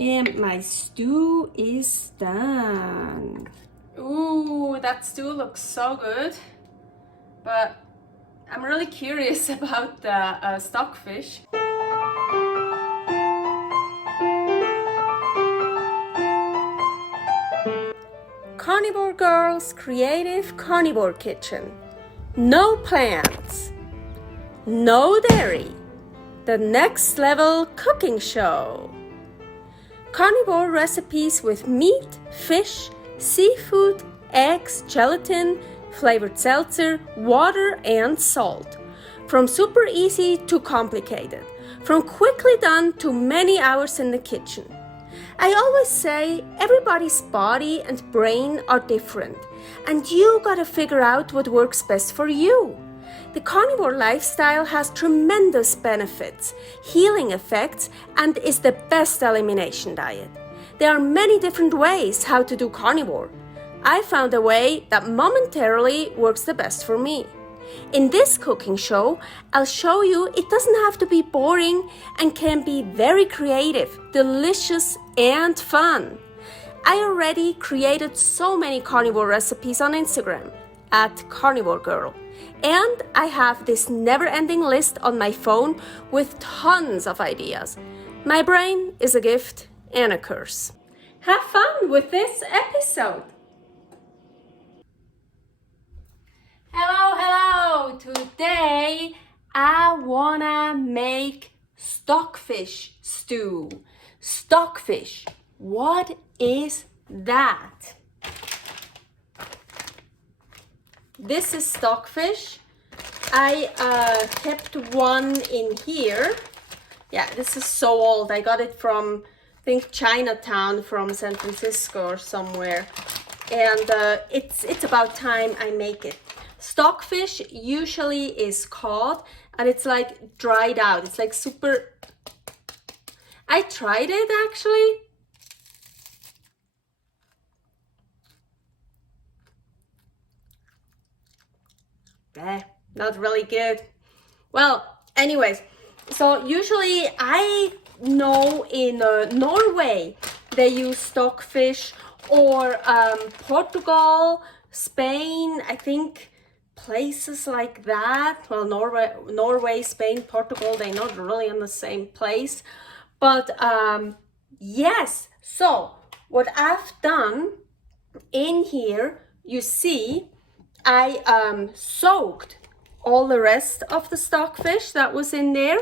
And my stew is done. Ooh, that stew looks so good. But I'm really curious about the stockfish. Carnivore Girl's Creative Carnivore Kitchen. No plants, no dairy. The next level cooking show. Carnivore recipes with meat, fish, seafood, eggs, gelatin, flavored seltzer, water, and salt. From super easy to complicated. From quickly done to many hours in the kitchen. I always say everybody's body and brain are different, and you gotta figure out what works best for you. The carnivore lifestyle has tremendous benefits, healing effects, and is the best elimination diet. There are many different ways how to do carnivore. I found a way that momentarily works the best for me. In this cooking show, I'll show you it doesn't have to be boring and can be very creative, delicious, and fun. I already created so many carnivore recipes on Instagram at karnivorgirl. And I have this never-ending list on my phone with tons of ideas. My brain is a gift and a curse. Have fun with this episode. Hello! Today I wanna make stockfish stew. Stockfish, what is that? This is stockfish. I kept one in here. Yeah, this is so old. I got it from, I think, Chinatown from San Francisco or somewhere. And it's about time I make it. Stockfish usually is caught and it's like dried out. It's like super... I tried it actually. Not really good. Well, anyways, so usually I know in Norway they use stockfish, or Portugal, Spain, I think places like that. Well, Norway, Spain, Portugal, they're not really in the same place. But yes, so what I've done in here, you see, I soaked all the rest of the stockfish that was in there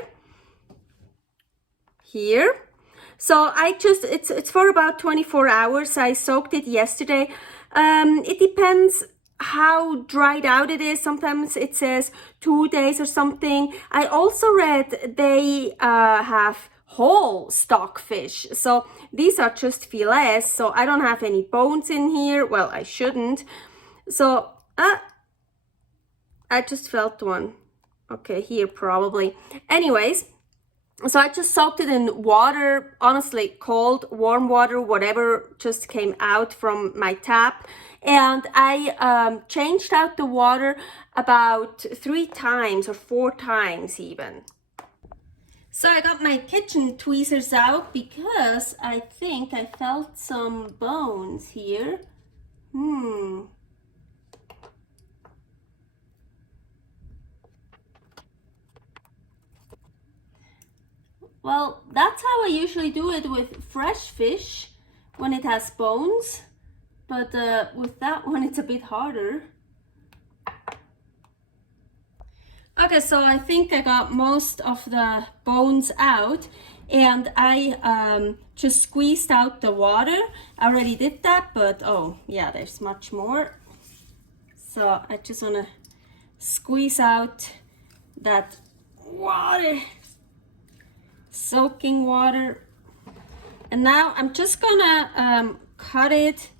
here. So I just, it's for about 24 hours. I soaked it yesterday. It depends how dried out it is. Sometimes it says 2 days or something. I also read they have whole stockfish. So these are just fillets. So I don't have any bones in here. Well, I shouldn't. So I just felt one. Okay, here probably. Anyways, so I just soaked it in water, honestly, cold, warm water, whatever just came out from my tap. And I changed out the water about 3 times or 4 times even. So I got my kitchen tweezers out because I think I felt some bones here. Well, that's how I usually do it with fresh fish when it has bones, but with that one it's a bit harder. Okay, so I think I got most of the bones out, and I just squeezed out the water. I already did that, but oh yeah, there's much more. So I just want to squeeze out that water. Soaking water, and now I'm just gonna cut it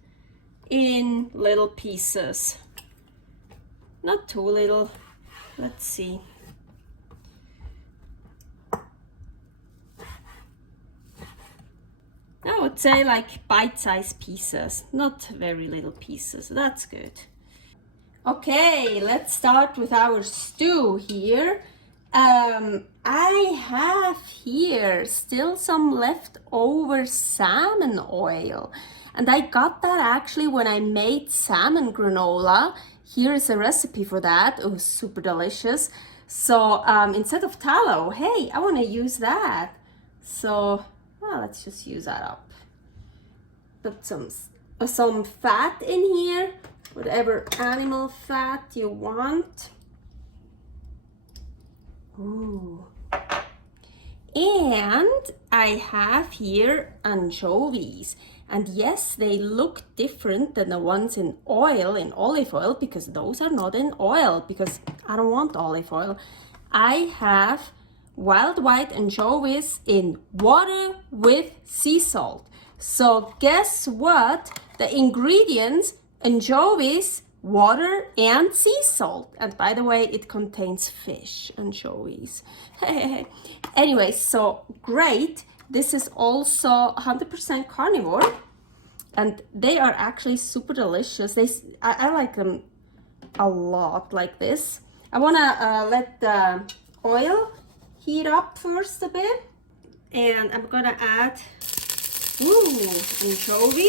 in little pieces, not too little. Let's see. I would say like bite-sized pieces, not very little pieces. That's good. Okay, let's start with our stew here. I have here still some leftover salmon oil. And I got that actually when I made salmon granola. Here is a recipe for that. It was super delicious. So instead of tallow, hey, I want to use that. So well, let's just use that up. Put some fat in here, whatever animal fat you want. Ooh. And I have here anchovies. And yes, they look different than the ones in oil, in olive oil, because those are not in oil, because I don't want olive oil. I have wild white anchovies in water with sea salt. So guess what? The ingredients, anchovies, water, and sea salt. And by the way, it contains fish, anchovies. Anyway, so great. This is also 100% carnivore, and they are actually super delicious. I like them a lot like this. I want to let the oil heat up first a bit, and I'm gonna add anchovy.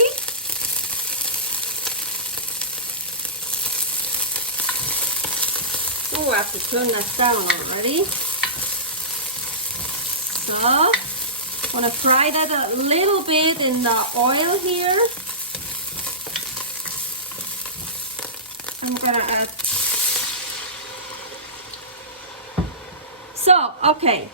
Oh, I have to turn that down already. So, I want to fry that a little bit in the oil here. I'm gonna add. So, okay.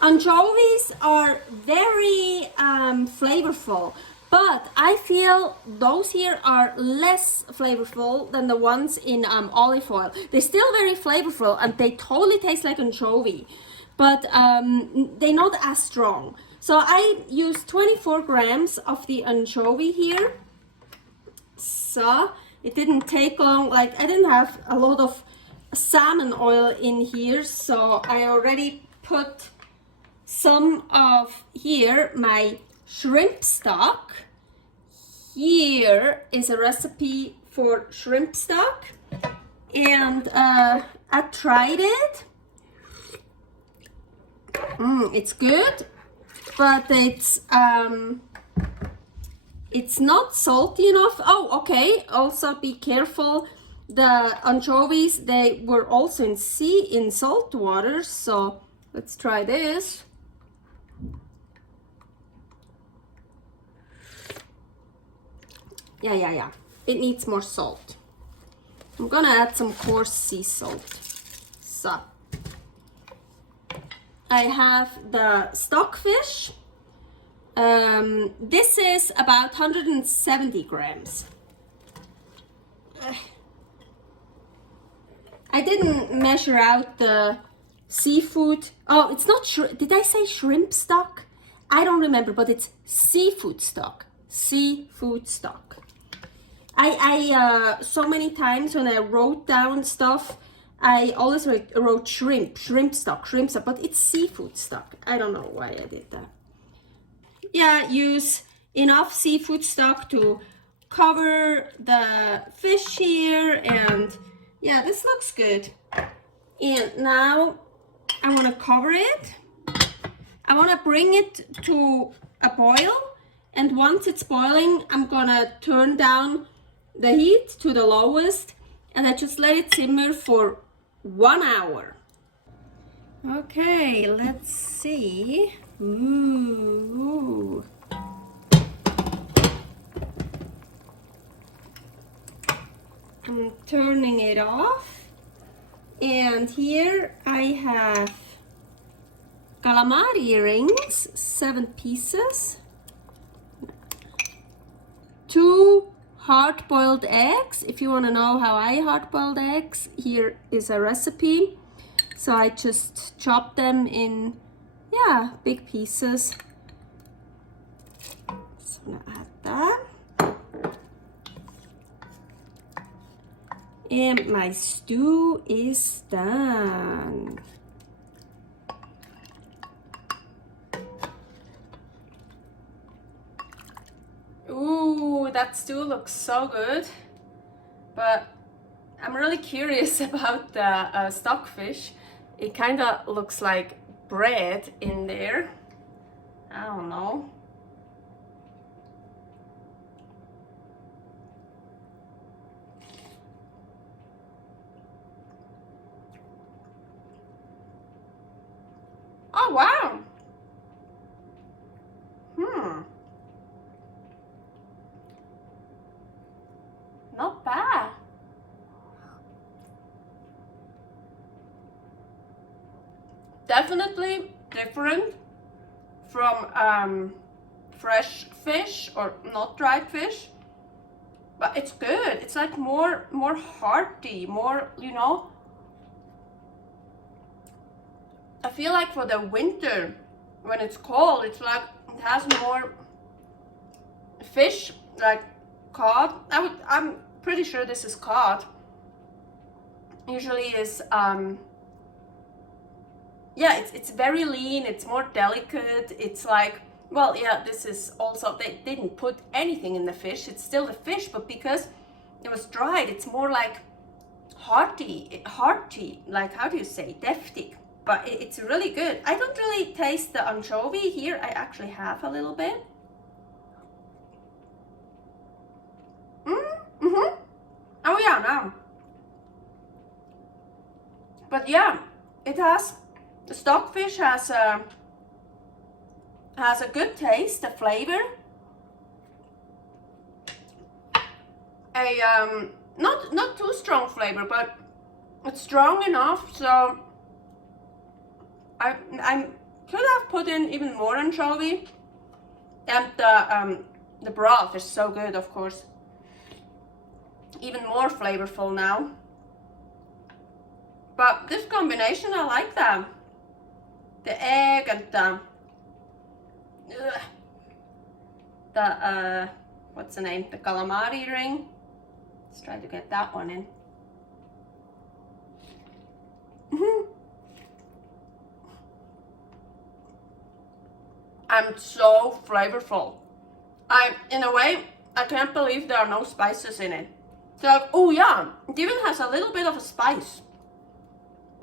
Anchovies are very flavorful, but I feel those here are less flavorful than the ones in olive oil. They're still very flavorful and they totally taste like anchovy, but they're not as strong. So I used 24 grams of the anchovy here. So it didn't take long, like I didn't have a lot of salmon oil in here, so I already put some of here my shrimp stock. Here is a recipe for shrimp stock, and I tried it. It's good, but it's not salty enough. Oh, okay. Also be careful. The anchovies, they were also in salt water. So let's try this. Yeah. It needs more salt. I'm gonna add some coarse sea salt. So I have the stockfish. This is about 170 grams. I didn't measure out the seafood. Oh, it's not shrimp. Did I say shrimp stock? I don't remember, but it's seafood stock. Seafood stock. I so many times when I wrote down stuff, I always wrote shrimp stock, but it's seafood stock. I don't know why I did that. Yeah, use enough seafood stock to cover the fish here, and yeah, this looks good. And now I want to cover it. I want to bring it to a boil, and once it's boiling, I'm gonna turn down the heat to the lowest, and I just let it simmer for 1 hour. Okay, let's see. Ooh. I'm turning it off, and here I have Calamari Rings, 7 pieces, 2 hard-boiled eggs. If you want to know how I hard-boiled eggs, here is a recipe. So I just chop them in, big pieces. So I'm gonna add that. And my stew is done. Ooh, that stew looks so good. But I'm really curious about the stockfish. It kind of looks like bread in there. I don't know. Oh wow. Not bad. Definitely different from fresh fish or not dried fish, but it's good. It's like more hearty, more, you know. I feel like for the winter, when it's cold, it's like it has more fish, like cod. I'm pretty sure this is cod. Usually is yeah, it's very lean, it's more delicate. It's like, well, yeah, this is also, they didn't put anything in the fish. It's still the fish, but because it was dried, it's more like hearty, like, how do you say, defty. But it's really good. I don't really taste the anchovy here. I actually have a little bit. Oh yeah, no. But yeah, it has, the stockfish has a good taste, a flavor. Not too strong flavor, but it's strong enough, so I could have put in even more anchovy. And the broth is so good, of course. Even more flavorful now. But this combination, I like that. The egg and the what's the name? The calamari ring. Let's try to get that one in. And so flavorful. In a way, I can't believe there are no spices in it. So like, oh yeah, it even has a little bit of a spice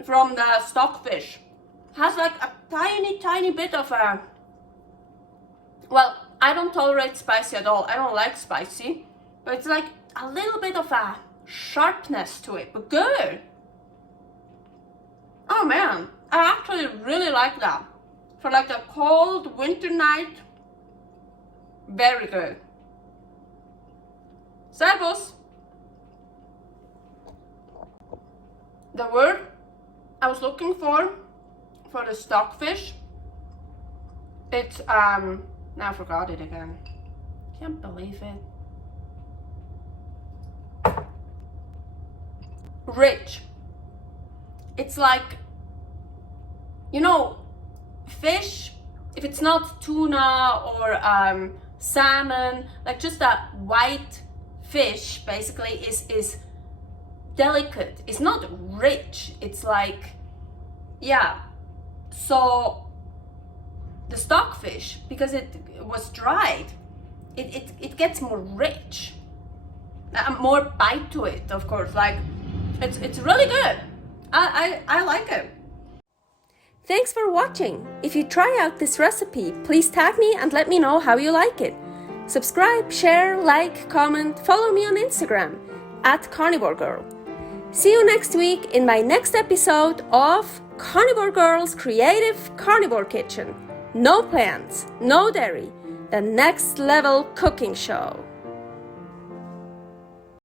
from the stockfish. Has like a tiny bit of a, well, I don't tolerate spicy at all. I don't like spicy, but it's like a little bit of a sharpness to it, but good. Oh man, I actually really like that. For like a cold winter night, very good. Servus. The word I was looking for the stockfish, it's now I forgot it again. Can't believe it. Rich. It's like, you know, fish, if it's not tuna or salmon, like just a white fish basically is delicate. It's not rich. It's like, yeah. So the stockfish, because it was dried, it gets more rich, more bite to it, of course. Like it's really good. I like it. Thanks for watching. If you try out this recipe, please tag me and let me know how you like it. Subscribe, share, like, comment, follow me on Instagram @karnivorgirl. See you next week in my next episode of Carnivore Girl's Creative Carnivore Kitchen. No plants, no dairy, the next level cooking show.